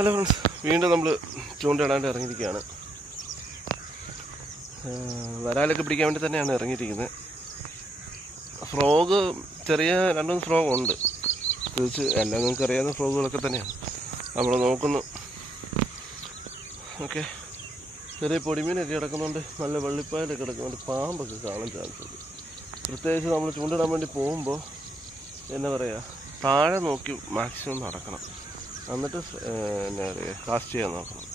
Hello friends, വീണ്ടും നമ്മൾ ചൂണ്ടയിടാണ്ട് ഇറങ്ങിയിരിക്കുകയാണ്. വരാലൊക്കെ പിടിക്കാൻ വേണ്ടി തന്നെയാണ് ഇറങ്ങിയിരിക്കുന്നത്. ഫ്രോഗ് ചെറിയ 2-3 ഫ്രോഗ് ഉണ്ട്. തിരിച്ച് എല്ലാം നിങ്ങൾക്ക് അറിയാവുന്ന ഫ്രോഗുകളൊക്കെ തന്നെയാണ് നമ്മൾ നോക്കുന്നു. ഓക്കെ, ചെറിയ പൊടിമീനൊക്കെ കിടക്കുന്നുണ്ട്, നല്ല വെള്ളിപ്പായലൊക്കെ കിടക്കുന്നുണ്ട്, പാമ്പൊക്കെ കാണാൻ ചാൻസ് ഉണ്ട്. പ്രത്യേകിച്ച് നമ്മൾ ചൂണ്ടിടാൻ വേണ്ടി പോകുമ്പോൾ എന്താ പറയുക, താഴെ നോക്കി മാക്സിമം നടക്കണം. എന്നിട്ട് എന്നാ പറയുക, കാസ്റ്റ് ചെയ്യാൻ നോക്കണം.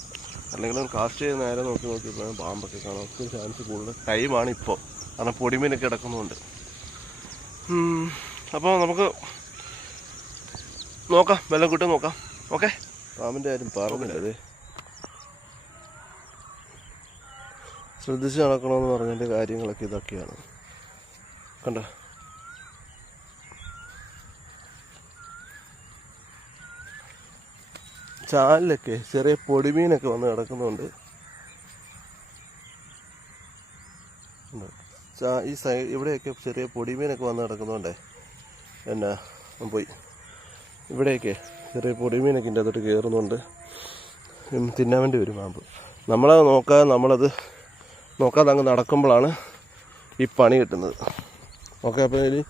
അല്ലെങ്കിൽ കാസ്റ്റ് ചെയ്ത് നേരെ നോക്കി പാമ്പൊക്കെ കാണാൻ ഒത്തിരി ചാൻസ് കൂടുതൽ ടൈമാണ് ഇപ്പോൾ, കാരണം പൊടിമീനൊക്കെ കിടക്കുന്നുണ്ട്. അപ്പോൾ നമുക്ക് നോക്കാം, വെള്ളം കൂട്ടി നോക്കാം. ഓക്കെ, പാമ്പിൻ്റെ കാര്യം പറഞ്ഞില്ല, അതെ ശ്രദ്ധിച്ച് നടക്കണമെന്ന് പറഞ്ഞതിൻ്റെ കാര്യങ്ങളൊക്കെ ഇതൊക്കെയാണ്. കണ്ടോ, ചാലിലൊക്കെ ചെറിയ പൊടിമീനൊക്കെ വന്ന് കിടക്കുന്നുണ്ട്. ഈ സൈഡ് ഇവിടെയൊക്കെ ചെറിയ പൊടിമീനൊക്കെ വന്ന് കിടക്കുന്നുണ്ടേ. എന്നാ പോയി ഇവിടെയൊക്കെ ചെറിയ പൊടിമീനൊക്കെ ഇതിൻ്റെ അകത്തോട്ട് കയറുന്നുണ്ട്. തിന്നാൻ വേണ്ടി വരും പാമ്പ്. നമ്മളത് നോക്കാതെ അങ്ങ് നടക്കുമ്പോഴാണ് ഈ പണി കിട്ടുന്നത്. ഓക്കെ, അപ്പോൾ ഇനി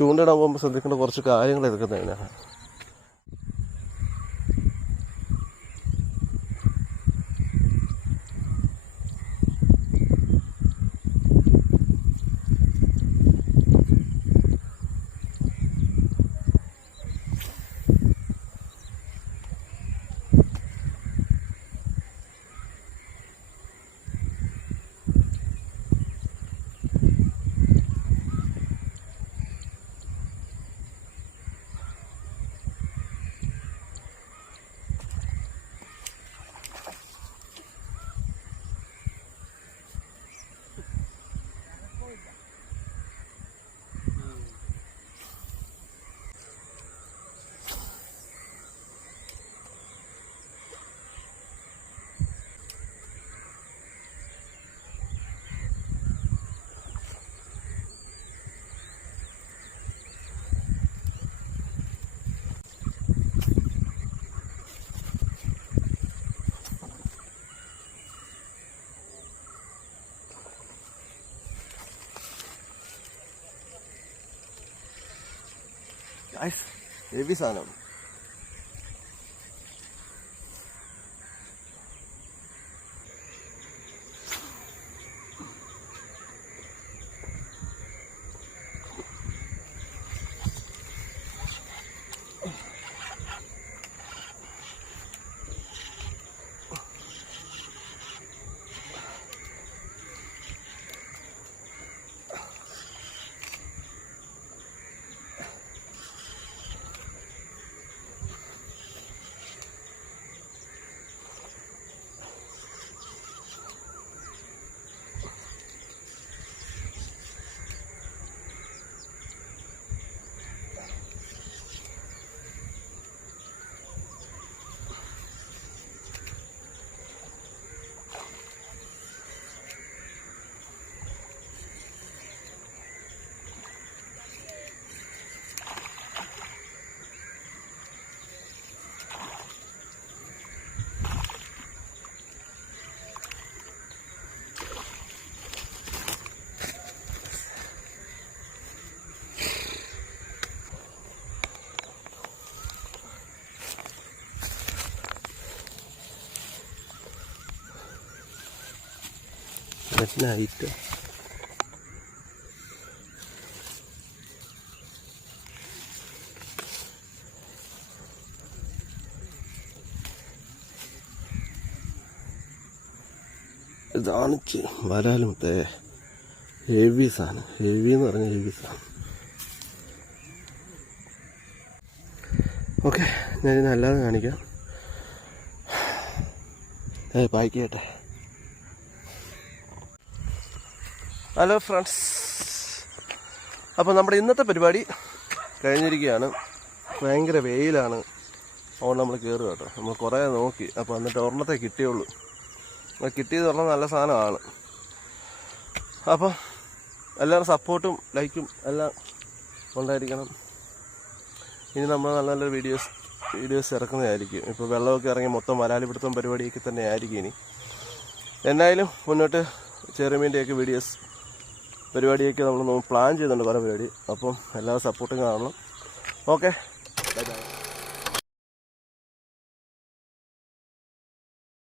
ചൂണ്ടിടാൻ പോകുമ്പോൾ ശ്രദ്ധിക്കേണ്ട കുറച്ച് കാര്യങ്ങൾ എടുക്കുന്നതിനാണ്. ഹെവി സാധനം. നൈറ്റ് ഇതാണ് വരാലുമത്തെ ഹെവി സാധനം. ഹെവി എന്ന് പറഞ്ഞാൽ ഹെവി സാധനം. ഓക്കെ, ഞാനിത് അല്ലാതെ കാണിക്കാം. പാക്ക് ചെയ്യട്ടെ. ഹലോ ഫ്രണ്ട്സ്, അപ്പോൾ നമ്മുടെ ഇന്നത്തെ പരിപാടി കഴിഞ്ഞിരിക്കുകയാണ്. ഭയങ്കര വെയിലാണ്, അതുകൊണ്ട് നമ്മൾ കയറുക കേട്ടോ. നമ്മൾ കുറേ നോക്കി, അപ്പോൾ എന്നിട്ട് ഒരെണ്ണത്തെ കിട്ടിയുള്ളൂ. കിട്ടിയത് പറഞ്ഞാൽ നല്ല സാധനമാണ്. അപ്പോൾ എല്ലാവരും സപ്പോർട്ടും ലൈക്കും എല്ലാം ഉണ്ടായിരിക്കണം. ഇനി നമ്മൾ നല്ല നല്ല വീഡിയോസ് വീഡിയോസ് ഇറക്കുന്നതായിരിക്കും. ഇപ്പോൾ വെള്ളമൊക്കെ ഇറങ്ങി മൊത്തം വരാലിപിടുത്തം പരിപാടിയൊക്കെ തന്നെ ആയിരിക്കും ഇനി. എന്നായാലും മുന്നോട്ട് ചെറുമീൻ്റെയൊക്കെ വീഡിയോസ് പരിപാടിയൊക്കെ നമ്മൾ പ്ലാൻ ചെയ്യുന്നുണ്ട് കുറേ പരിപാടി. അപ്പം എല്ലാ സപ്പോർട്ടും കാണണം. Okay, bye bye.